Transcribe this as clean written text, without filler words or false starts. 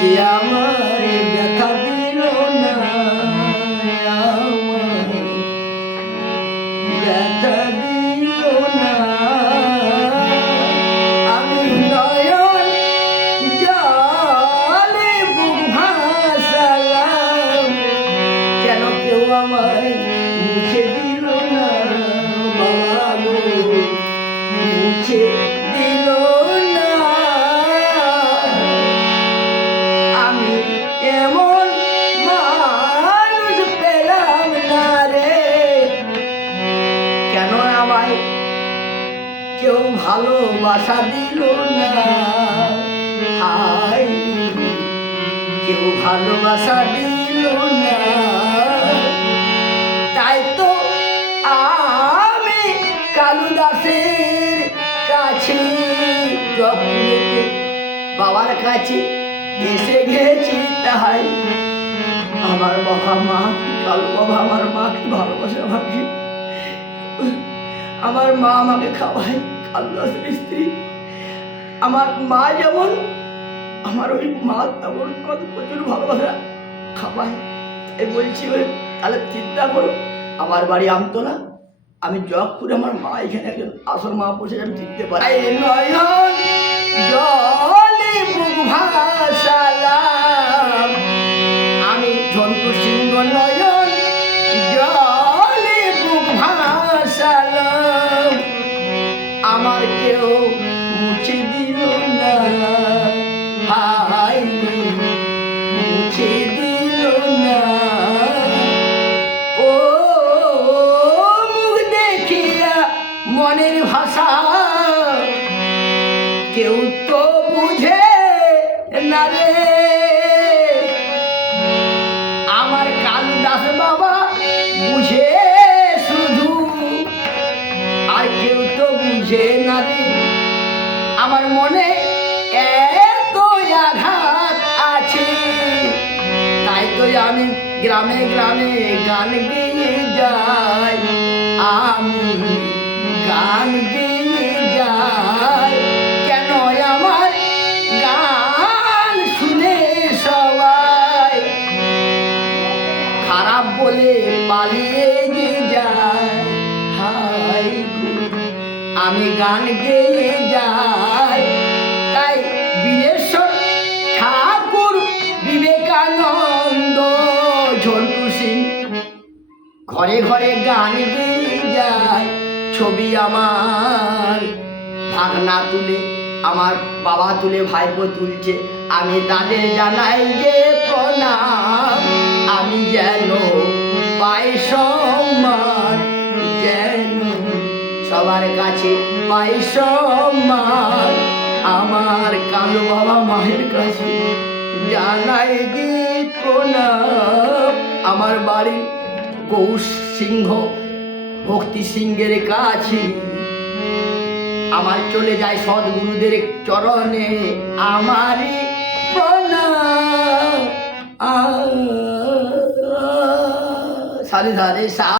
যে আমায় ব্যথা দিল না, আমায় ব্যথা দিল না। আমি নয়ন জলে বুক ভাসালাম, কেন কেউ আমায় মুছে দিল না বাবা গো, মুছে দিল না। আমি এমন মানুষ পেলাম না রে, কেন আমায় কেউ ভালোবাসা দিল না। হায়, কেউ ভালোবাসা দিল না। তাই তো আমি কালু দাসের কাছে, জগপুরেতে বাবার কাছে এসে গেছি। তাই আমার বাবা মা, কালু বাবা আমার মাকে ভালোবাসে, আমাকে আমার মা আমাকে খাওয়ায়। কালু দাসের স্ত্রী আমার মা যেমন, আমার ওই মা তেমন আমাকে প্রচুর ভালোবাসা খাওয়ায়। তাই বলছি ওই তাহলে চিন্তা করো, আমার বাড়ি আমতলা, আমি জগপুরে, আমার মা এখানে একজন আসল মা বসে, আমি চিনতে পারি। নয়ন জলে বুক ভাসালাম, আমি ঝন্টু সিংহ নয়ন জলে বুক ভাসালাম, আমার কেউ মুছে দিল না। হায়, মুছে দিল না। ও মুখ দেখিয়া মনের ভাষা কেউ তো বুঝে না রে, আমার কালু দাস বাবা বুঝে শুধু, আর কেউ তো বুঝে না রে। আমার মনে এত আঘাত আছে, তাই তো আমি গ্রামে গ্রামে গান গেয়ে যাই, আমি গান গেয়ে যাই। কেন আমার গান শুনে সবাই খারাপ বলে পালিয়ে যে যায়। হায়, আমি গান গেয়ে যাই। তাই বীরেশ্বর ঠাকুর, বিবেকানন্দ, ঝন্টু সিং ঘরে ঘরে গান গেয়ে যায়। ছবি আমার ভাগনা তুলে, আমার বাবা তুলে, ভাইপো তুলছে, আমি তাদের জানাই যে প্রণাম। আমি যেন পাই সম্মান, যেন সবার কাছে পাই সম্মান। আমার কালু বাবা মায়ের কাছে জানাই যে প্রণাম। আমার বাড়ি গৌর সিংহ ভক্তি সিংহের কাছে, আমার চলে যায় সদ্গুরুদের চরণে আমারই প্রণাম। সারি সারি সা।